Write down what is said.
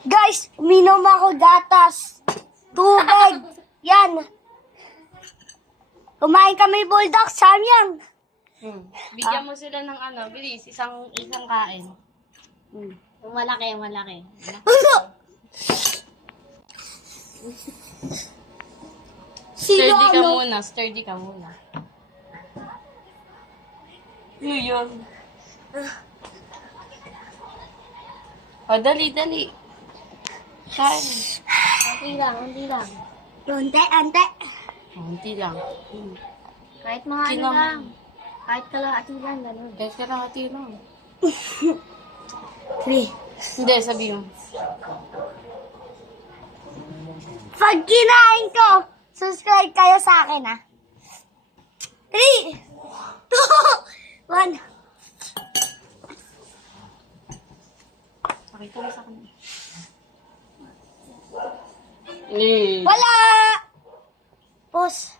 Guys, uminom ako gatas. Tubig. Yan. Kumain kami bulldog, Samyang. Bigyan mo sila ng ano, bilis, isang kain. Malaki. Ano? Sino Sturdy ka muna. Ano yun? O, dali. Kain. Unti lang. Ante. Unti lang. Kahit mga ano Sino lang. Kahit kalahati lang, gano'n. Kahit kalahati lang. Three. Hindi, sabi mo. Pag kinain ko, subscribe kayo sa akin, ha? 3, 2, 1. Pakita mo sa kanya. Wala! Pause.